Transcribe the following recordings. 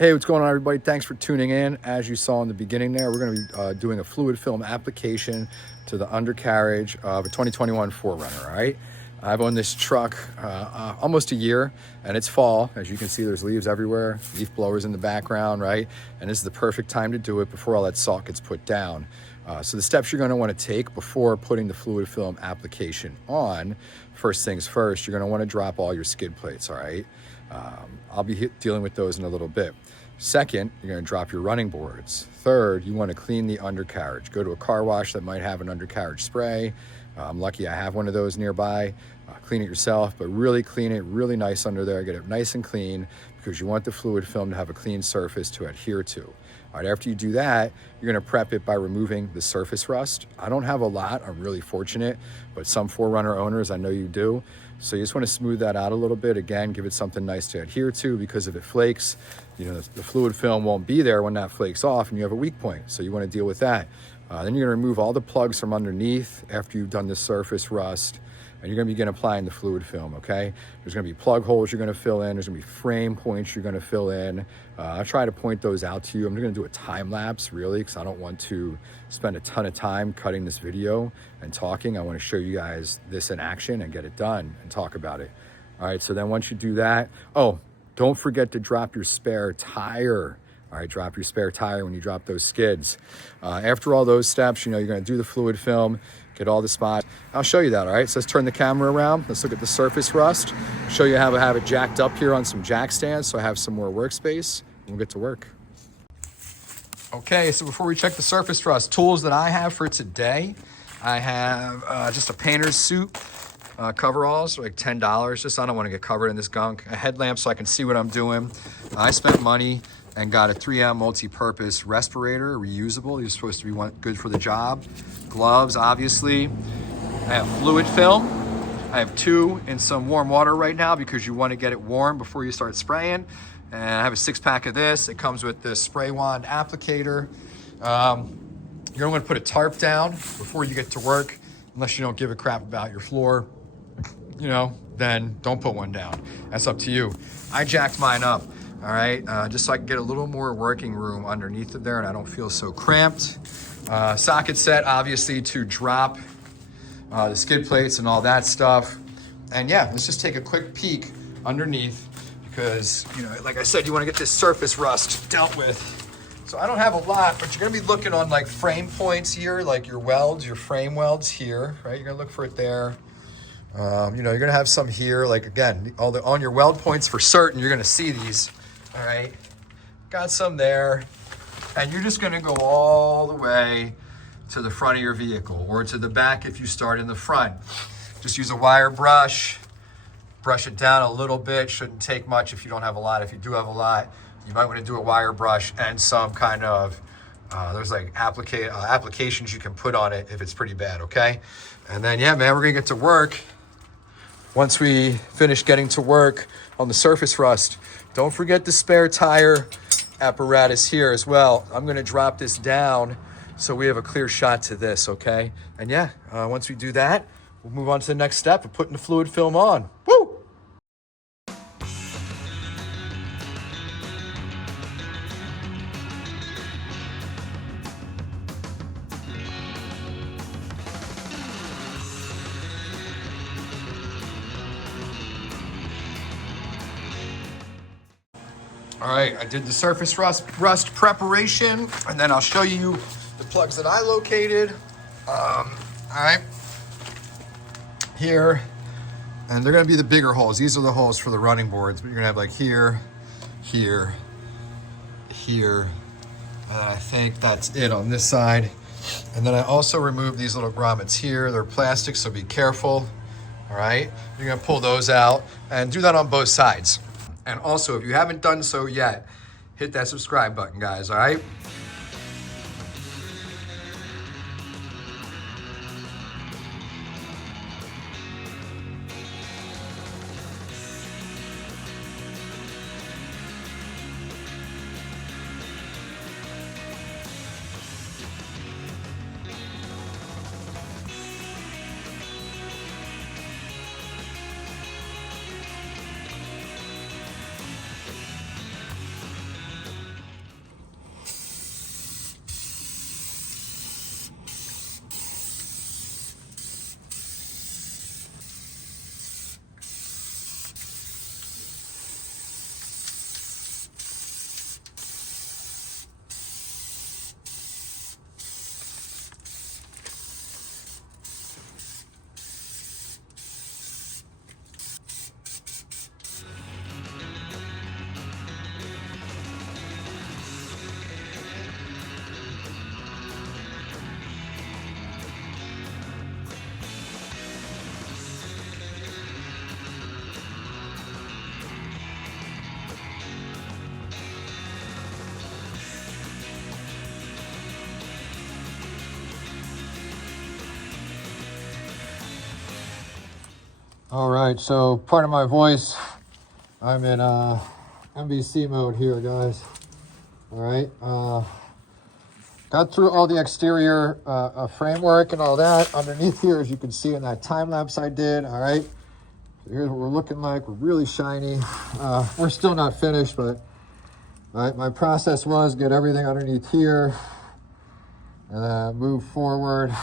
Hey, what's going on, everybody? Thanks for tuning in. As you saw in the beginning there, we're going to be doing a fluid film application to the undercarriage of a 2021 4Runner, all right? I've owned this truck almost a year, and it's fall. As you can see, there's leaves everywhere, leaf blowers in the background, right? And this is the perfect time to do it before all that salt gets put down. So the steps you're going to want to take before putting the fluid film application on, first things first, you're going to want to drop all your skid plates, all right? I'll be dealing with those in a little bit. Second, you're going to drop your running boards. Third, you want to clean the undercarriage. Go to a car wash that might have an undercarriage spray. I'm lucky I have one of those nearby. Clean it yourself, but really clean it really nice under there. Get it nice and clean because you want the fluid film to have a clean surface to adhere to. All right, after you do that, you're going to prep it by removing the surface rust. I don't have a lot. I'm really fortunate, but some 4Runner owners, I know you do. So you just want to smooth that out a little bit. Again, give it something nice to adhere to, because if it flakes, you know, the fluid film won't be there when that flakes off and you have a weak point. So you want to deal with that. Then you're going to remove all the plugs from underneath after you've done the surface rust, and you're going to begin applying the fluid film, okay? There's going to be plug holes you're going to fill in. There's going to be frame points you're going to fill in. I'll try to point those out to you. I'm going to do a time lapse, really, because I don't want to spend a ton of time cutting this video and talking. I want to show you guys this in action and get it done and talk about it. All right, so then once you do that, oh, don't forget to drop your spare tire. All right, drop your spare tire when you drop those skids. After all those steps, you know, you're going to do the fluid film, get all the spots. I'll show you that, all right? So let's turn the camera around. Let's look at the surface rust. Show you how I have it jacked up here on some jack stands so I have some more workspace. We'll get to work. Okay, so before we check the surface rust, tools that I have for today, I have just a painter's suit, coveralls, like $10. Just I don't want to get covered in this gunk. A headlamp so I can see what I'm doing. I spent money and got a 3M multi-purpose respirator, reusable. You're supposed to be good for the job. Gloves, obviously. I have fluid film. I have 2 in some warm water right now because you want to get it warm before you start spraying. And I have a 6-pack of this. It comes with the spray wand applicator. You're going to want to put a tarp down before you get to work, unless you don't give a crap about your floor. You know, then don't put one down. That's up to you. I jacked mine up. All right, just so I can get a little more working room underneath it there and I don't feel so cramped. Socket set, obviously, to drop the skid plates and all that stuff. And yeah, let's just take a quick peek underneath because, you know, like I said, you want to get this surface rust dealt with. So I don't have a lot, but you're going to be looking on like frame points here, like your welds, your frame welds here, right? You're going to look for it there. You know, you're going to have some here, like again, on your weld points for certain, you're going to see these. All right, got some there, and you're just gonna go all the way to the front of your vehicle or to the back if you start in the front. Just use a wire brush, brush it down a little bit. Shouldn't take much if you don't have a lot. If you do have a lot, you might want to do a wire brush and some kind of, there's like applications you can put on it if it's pretty bad, okay? And then, yeah, man, we're gonna get to work. Once we finish getting to work on the surface rust, don't forget the spare tire apparatus here as well. I'm gonna drop this down so we have a clear shot to this, okay? And yeah, once we do that, we'll move on to the next step of putting the fluid film on. Woo! All right, I did the surface rust preparation, and then I'll show you the plugs that I located. All right, here, and they're gonna be the bigger holes. These are the holes for the running boards, but you're gonna have like here, here, here, and I think that's it on this side. And then I also removed these little grommets here. They're plastic, so be careful. All right, you're gonna pull those out and do that on both sides. And also, if you haven't done so yet, hit that subscribe button, guys, all right? All right, so part of my voice, I'm in MVC mode here, guys. All right, got through all the exterior framework and all that. Underneath here, as you can see in that time lapse I did, all right. So here's what we're looking like. We're really shiny. We're still not finished, but all right, my process was get everything underneath here and then move forward.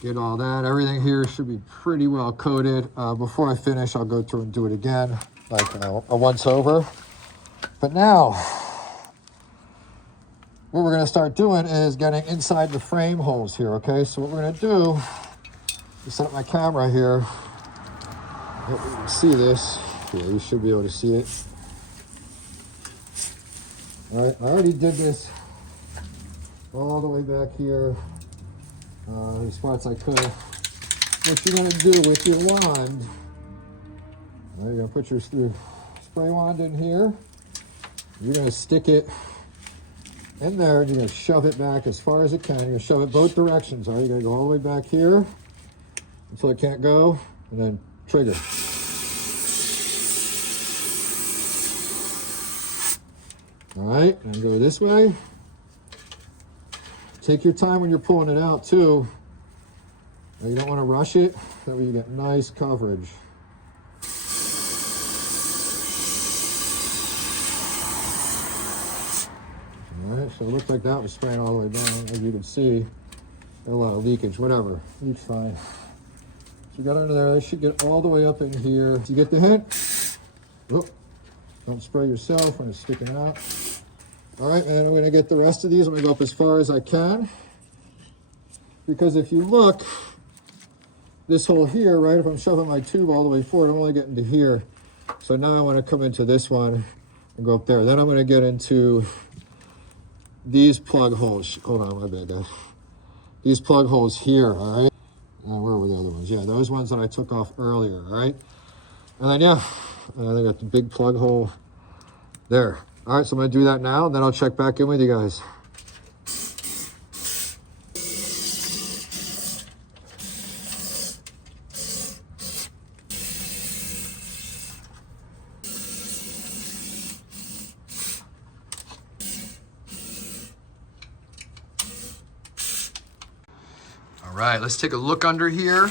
Get all that. Everything here should be pretty well coated. Before I finish, I'll go through and do it again, like a once over. But now, what we're gonna start doing is getting inside the frame holes here, okay? So what we're gonna do is set up my camera here. I hope you can see this. Yeah, you should be able to see it. All right, I already did this all the way back here. As far as I could. What you're gonna do with your wand, you're gonna put your spray wand in here. You're gonna stick it in there and you're gonna shove it back as far as it can. You're gonna shove it both directions. All right, you're gonna go all the way back here until it can't go, and then trigger. All right, and go this way. Take your time when you're pulling it out too. Now, you don't want to rush it, that way you get nice coverage. All right, so it looked like that was spraying all the way down. As you can see, a lot of leakage, whatever, leaks fine. So you got under there, they should get all the way up in here. Do you get the hint? Oop. Don't spray yourself when it's sticking out. All right, and I'm gonna get the rest of these. I'm gonna go up as far as I can. Because if you look, this hole here, right, if I'm shoving my tube all the way forward, I'm only getting to here. So now I wanna come into this one and go up there. Then I'm gonna get into these plug holes. Hold on, my bad, guys. These plug holes here, all right? Where were the other ones? Yeah, those ones that I took off earlier, all right? And then, yeah, I got the big plug hole there. All right, so I'm gonna do that now, and then I'll check back in with you guys. All right, let's take a look under here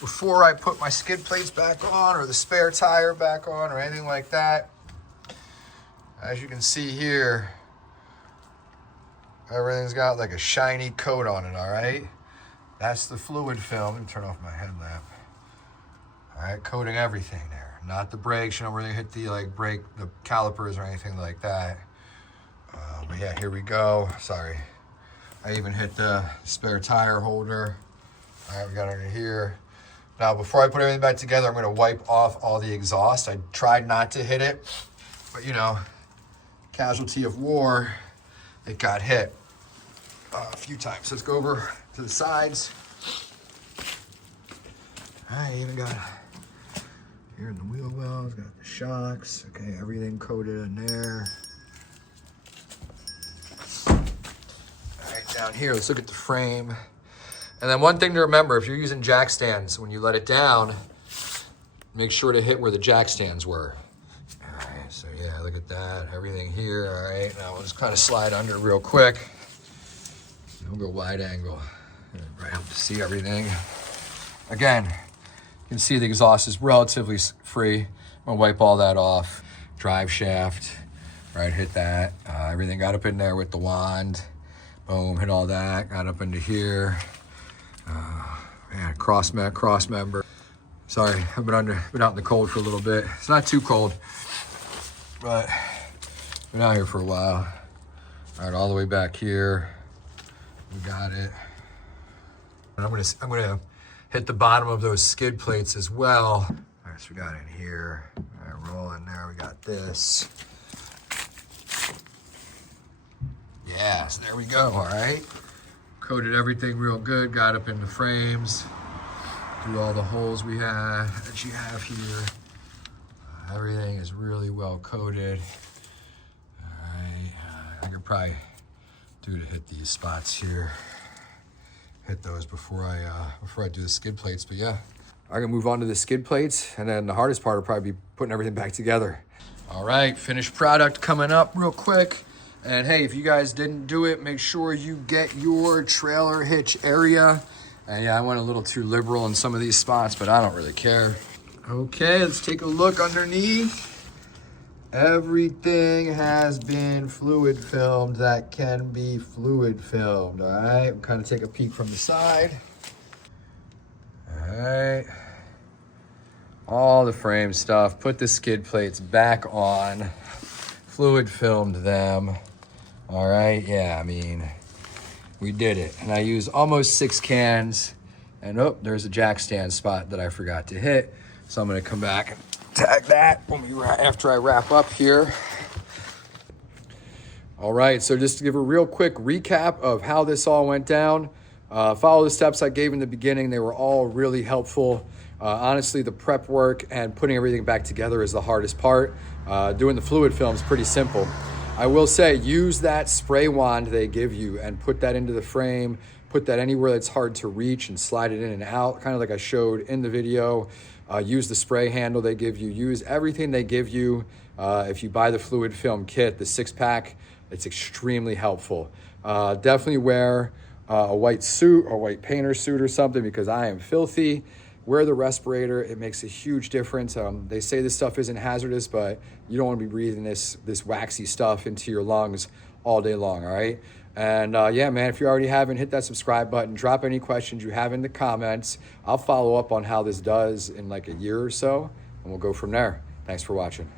before I put my skid plates back on or the spare tire back on or anything like that. As you can see here, everything's got like a shiny coat on it, all right? That's the fluid film. Let me turn off my headlamp. All right, coating everything there. Not the brakes, you don't really hit the brake, the calipers or anything like that. But yeah, here we go. Sorry. I even hit the spare tire holder. All right, we got under here. Now, before I put everything back together, I'm gonna wipe off all the exhaust. I tried not to hit it, but you know, casualty of war, it got hit a few times. Let's go over to the sides. I even got here in the wheel wells, got the shocks. Okay, everything coated in there. All right, down here, let's look at the frame. And then one thing to remember, if you're using jack stands, when you let it down, make sure to hit where the jack stands were. So yeah, look at that, everything here, all right? Now we'll just kind of slide under real quick. We'll go wide angle, right up to see everything. Again, you can see the exhaust is relatively free. I'm gonna wipe all that off. Drive shaft, right, hit that. Everything got up in there with the wand. Boom, hit all that, got up into here. Man, cross member. Sorry, I've been out in the cold for a little bit. It's not too cold, but been out here for a while. All right, all the way back here, we got it. And I'm gonna hit the bottom of those skid plates as well. All right, so we got in here. All right, roll in there. We got this. Yeah, so there we go. All right, coated everything real good. Got up in the frames. Through all the holes that you have here. Everything is really well coated. All right, I could probably do to hit these spots here. Hit those before I do the skid plates, but yeah. I'm gonna move on to the skid plates, and then the hardest part will probably be putting everything back together. All right, finished product coming up real quick. And hey, if you guys didn't do it, make sure you get your trailer hitch area. And yeah, I went a little too liberal in some of these spots, but I don't really care. Okay, let's take a look underneath. Everything has been fluid filmed that can be fluid filmed, all right? We'll kind of take a peek from the side. All right. All the frame stuff, put the skid plates back on, fluid filmed them. All right, yeah, I mean, we did it. And I used almost 6 cans, and oh, there's a jack stand spot that I forgot to hit. So I'm gonna come back and tag that after I wrap up here. All right, so just to give a real quick recap of how this all went down, follow the steps I gave in the beginning. They were all really helpful. Honestly, the prep work and putting everything back together is the hardest part. Doing the fluid film is pretty simple. I will say, use that spray wand they give you and put that into the frame, put that anywhere that's hard to reach and slide it in and out, kind of like I showed in the video. Use the spray handle they give you. Use everything they give you. If you buy the fluid film kit, the 6-pack, it's extremely helpful. Definitely wear a white suit or white painter suit or something, because I am filthy. Wear the respirator. It makes a huge difference. They say this stuff isn't hazardous, but you don't want to be breathing this waxy stuff into your lungs all day long, all right? And yeah, man, if you already haven't, hit that subscribe button. Drop any questions you have in the comments. I'll follow up on how this does in like a year or so, and we'll go from there. Thanks for watching.